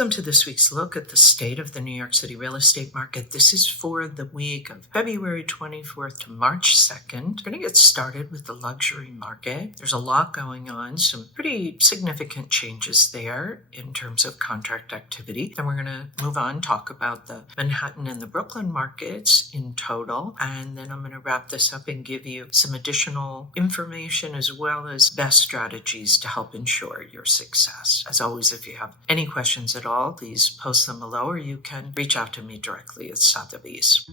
Welcome to this week's look at the state of the New York City real estate market. This is for the week of February 24th to March 2nd. We're going to get started with the luxury market. There's a lot going on, some pretty significant changes there in terms of contract activity. Then we're going to move on, talk about the Manhattan and the Brooklyn markets in total. And then I'm going to wrap this up and give you some additional information as well as best strategies to help ensure your success. As always, if you have any questions at all, please post them below, or you can reach out to me directly at Sotheby's.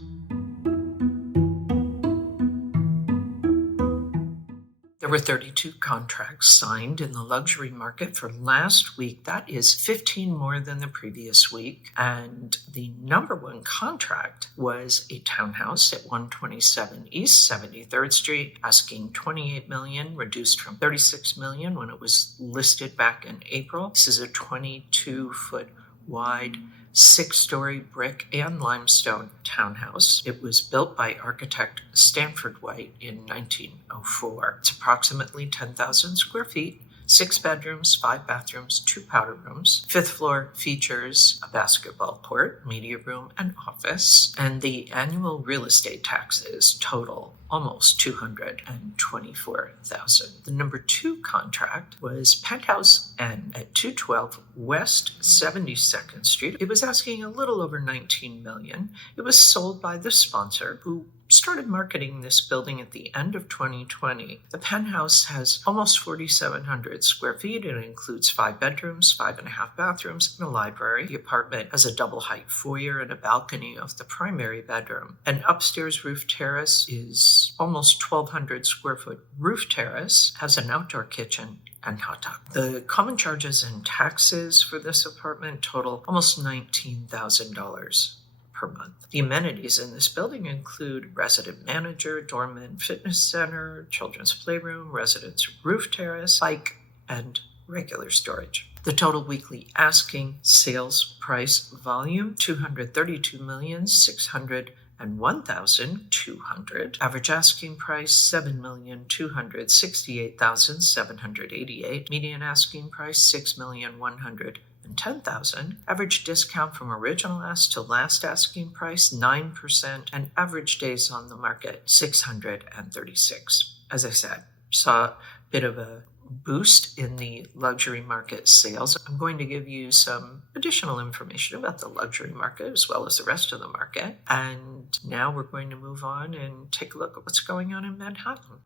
There were 32 contracts signed in the luxury market for last week. That is 15 more than the previous week. And the number one contract was a townhouse at 127 East 73rd Street, asking $28 million, reduced from $36 million when it was listed back in April. This is a 22-foot wide 6-story brick and limestone townhouse. It was built by architect Stanford White in 1904. It's approximately 10,000 square feet, 6 bedrooms, 5 bathrooms, 2 powder rooms. 5th floor features a basketball court, media room, and office. And the annual real estate taxes total almost $224,000. The number 2 contract was Penthouse N at 212 West 72nd Street. It was asking a little over $19 million. It was sold by the sponsor, who started marketing this building at the end of 2020. The penthouse has almost 4,700 square feet. It includes 5 bedrooms, 5.5 bathrooms, and a library. The apartment has a double-height foyer and a balcony of the primary bedroom. An upstairs roof terrace is almost 1,200 square foot roof terrace, has an outdoor kitchen and hot tub. The common charges and taxes for this apartment total almost $19,000 per month. The amenities in this building include resident manager, doorman, fitness center, children's playroom, residence roof terrace, bike, and regular storage. The total weekly asking sales price volume, $232,601,200. Average asking price, $7,268,788. Median asking price, $6,110,000. Average discount from original ask to last asking price, 9%, and average days on the market, 636. As I said, saw a bit of a boost in the luxury market sales. I'm going to give you some additional information about the luxury market as well as the rest of the market. And now we're going to move on and take a look at what's going on in Manhattan.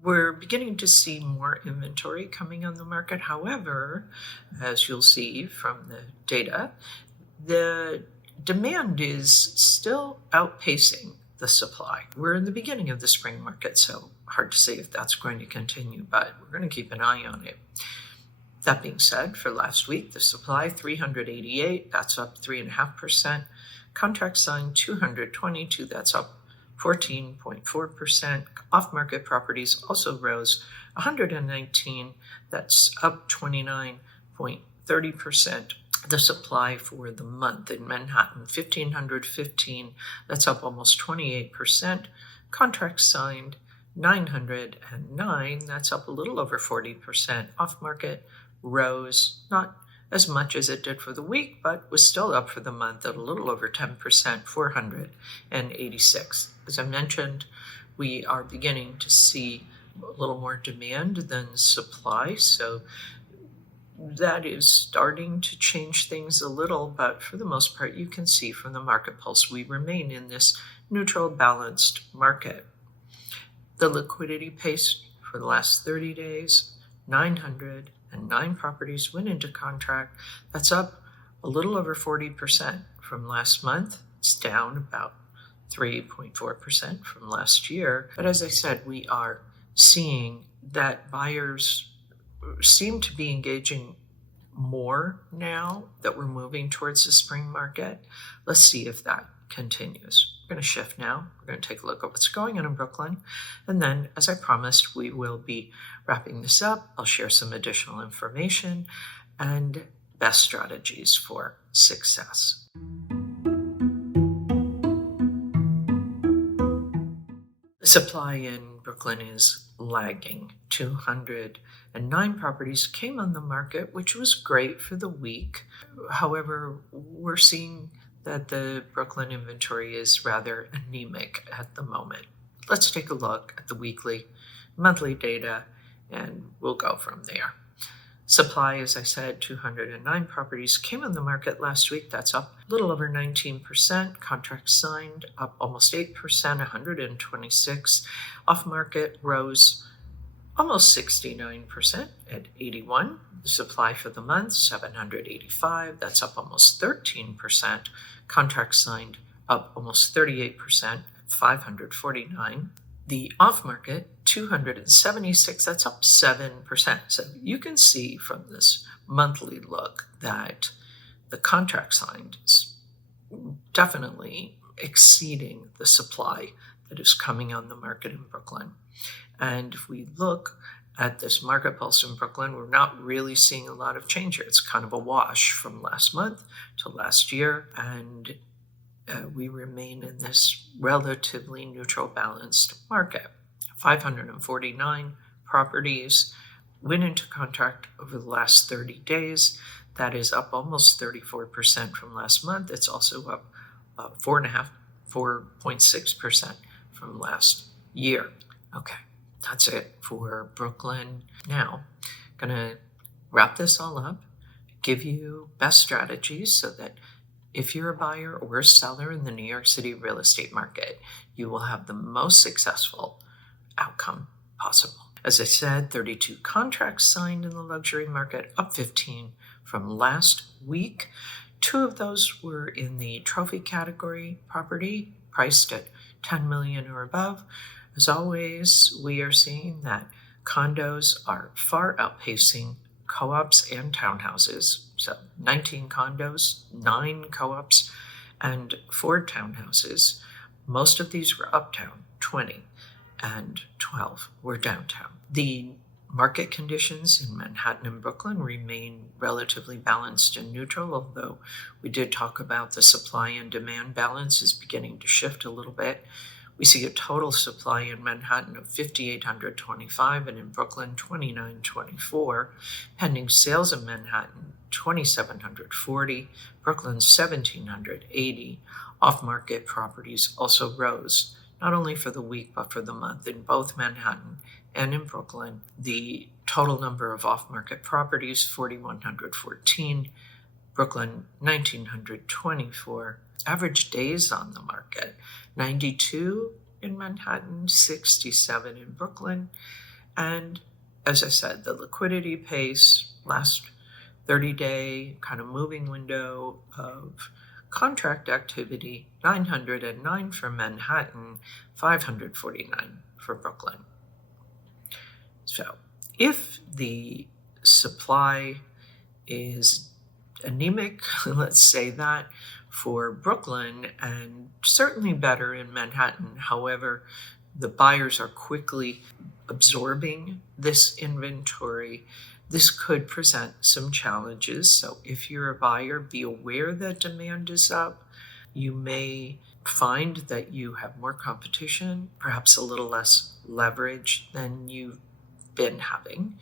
We're beginning to see more inventory coming on the market. However, as you'll see from the data, the demand is still outpacing the supply. We're in the beginning of the spring market, so hard to say if that's going to continue, but we're going to keep an eye on it. That being said, for last week, the supply, 388, that's up 3.5%. Contract signed, 222, that's up 14.4%. Off-market properties also rose 119, that's up 29.30%. The supply for the month in Manhattan, 1,515, that's up almost 28%. Contracts signed, 909, that's up a little over 40%. Off-market rose, not as much as it did for the week, but was still up for the month at a little over 10%, 486. As I mentioned, we are beginning to see a little more demand than supply, so that is starting to change things a little, but for the most part, you can see from the market pulse, we remain in this neutral, balanced market. The liquidity pace for the last 30 days, 909 properties went into contract. That's up a little over 40% from last month. It's down about 3.4% from last year. But as I said, we are seeing that buyers seem to be engaging more now that we're moving towards the spring market. Let's see if that continues. We're going to shift now. We're going to take a look at what's going on in Brooklyn. And then, as I promised, we will be wrapping this up. I'll share some additional information and best strategies for success. Supply in Brooklyn is lagging. 209 properties came on the market, which was great for the week. However, we're seeing that the Brooklyn inventory is rather anemic at the moment. Let's take a look at the weekly, monthly data, and we'll go from there. Supply, as I said, 209 properties came on the market last week. That's up a little over 19%. Contracts signed up almost 8%, 126. Off-market rose almost 69% at 81. The supply for the month, 785. That's up almost 13%. Contracts signed up almost 38% at 549. The off-market, 276, that's up 7%. So you can see from this monthly look that the contract signed is definitely exceeding the supply that is coming on the market in Brooklyn. And if we look at this market pulse in Brooklyn, we're not really seeing a lot of change here. It's kind of a wash from last month to last year, and we remain in this relatively neutral, balanced market. 549 properties went into contract over the last 30 days. That is up almost 34% from last month. It's also up 4.6% from last year. Okay, that's it for Brooklyn. Now, I'm going to wrap this all up, give you best strategies so that if you're a buyer or a seller in the New York City real estate market, you will have the most successful outcome possible. As I said, 32 contracts signed in the luxury market, up 15 from last week. 2 of those were in the trophy category property, priced at $10 million or above. As always, we are seeing that condos are far outpacing co-ops and townhouses. So 19 condos, 9 co-ops, and 4 townhouses. Most of these were uptown, 20, and 12 were downtown. The market conditions in Manhattan and Brooklyn remain relatively balanced and neutral, although we did talk about the supply and demand balance is beginning to shift a little bit. We see a total supply in Manhattan of 5,825 and in Brooklyn 2,924. Pending sales in Manhattan 2,740, Brooklyn 1,780. Off-market properties also rose, not only for the week but for the month in both Manhattan and in Brooklyn. The total number of off-market properties, 4,114. Brooklyn, 1,924. Average days on the market, 92 in Manhattan, 67 in Brooklyn. And as I said, the liquidity pace, last 30-day kind of moving window of contract activity, 909 for Manhattan, 549 for Brooklyn. So if the supply is anemic, let's say that, for Brooklyn, and certainly better in Manhattan. However, the buyers are quickly absorbing this inventory. This could present some challenges. So if you're a buyer, be aware that demand is up. You may find that you have more competition, perhaps a little less leverage than you've been having.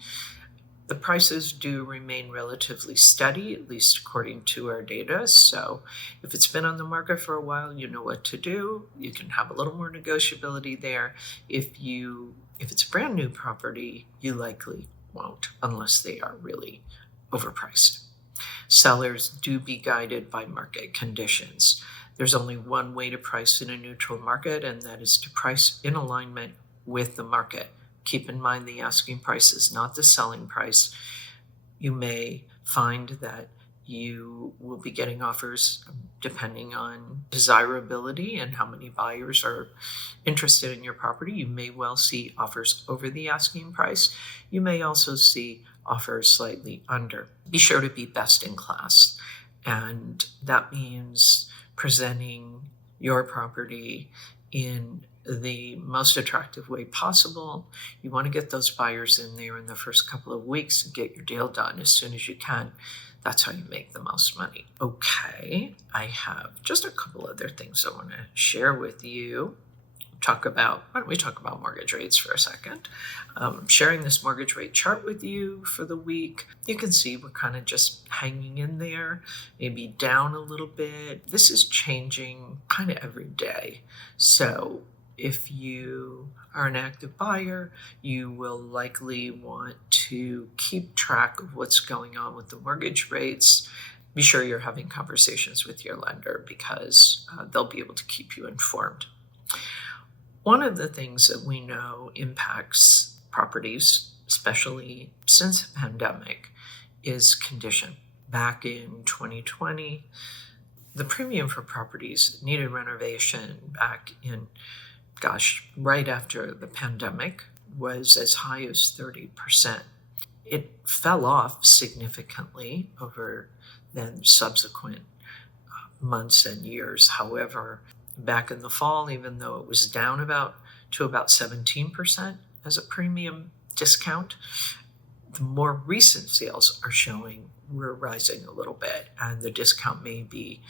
The prices do remain relatively steady, at least according to our data. So if it's been on the market for a while, you know what to do. You can have a little more negotiability there. If it's a brand new property, you likely won't, unless they are really overpriced. Sellers do be guided by market conditions. There's only one way to price in a neutral market, and that is to price in alignment with the market. Keep in mind the asking price is not the selling price. You may find that you will be getting offers depending on desirability and how many buyers are interested in your property. You may well see offers over the asking price. You may also see offers slightly under. Be sure to be best in class. And that means presenting your property in the most attractive way possible. You want to get those buyers in there in the first couple of weeks and get your deal done as soon as you can. That's how you make the most money. Okay, I have just a couple other things I want to share with you. why don't we talk about mortgage rates for a second? I'm sharing this mortgage rate chart with you for the week. You can see we're kind of just hanging in there, maybe down a little bit. This is changing kind of every day. So if you are an active buyer, you will likely want to keep track of what's going on with the mortgage rates. Be sure you're having conversations with your lender because they'll be able to keep you informed. One of the things that we know impacts properties, especially since the pandemic, is condition. Back in 2020, the premium for properties needed renovation back in, right after the pandemic was as high as 30%. It fell off significantly over then subsequent months and years. However, back in the fall, even though it was down to about 17% as a premium discount, the more recent sales are showing we're rising a little bit, and the discount may be,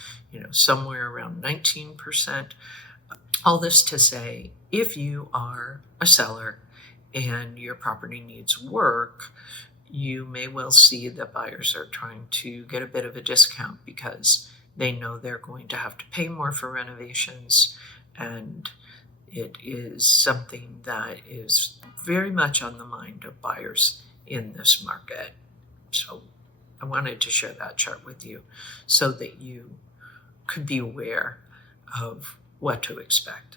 somewhere around 19%. All this to say, if you are a seller and your property needs work, you may well see that buyers are trying to get a bit of a discount because they know they're going to have to pay more for renovations, and it is something that is very much on the mind of buyers in this market. So I wanted to share that chart with you so that you could be aware of what to expect.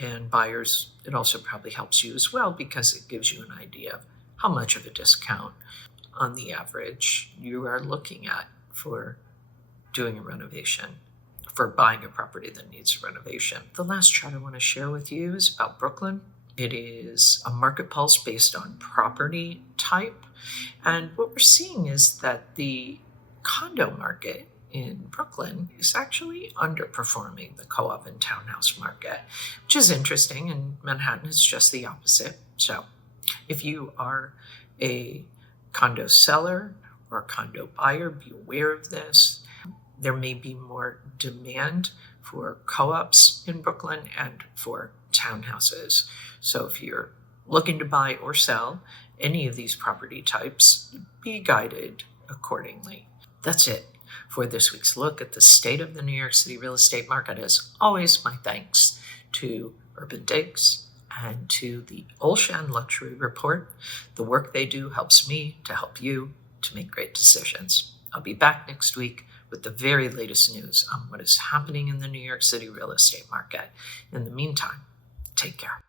And buyers, it also probably helps you as well because it gives you an idea of how much of a discount on the average you are looking at for doing a renovation, for buying a property that needs a renovation. The last chart I want to share with you is about Brooklyn. It is a market pulse based on property type. And what we're seeing is that the condo market in Brooklyn is actually underperforming the co-op and townhouse market, which is interesting. In Manhattan, it's just the opposite. So if you are a condo seller or a condo buyer, be aware of this. There may be more demand for co-ops in Brooklyn and for townhouses. So if you're looking to buy or sell any of these property types, be guided accordingly. That's it for this week's look at the state of the New York City real estate market. As always, my thanks to Urban Digs and to the Olshan Luxury Report. The work they do helps me to help you to make great decisions. I'll be back next week with the very latest news on what is happening in the New York City real estate market. In the meantime, take care.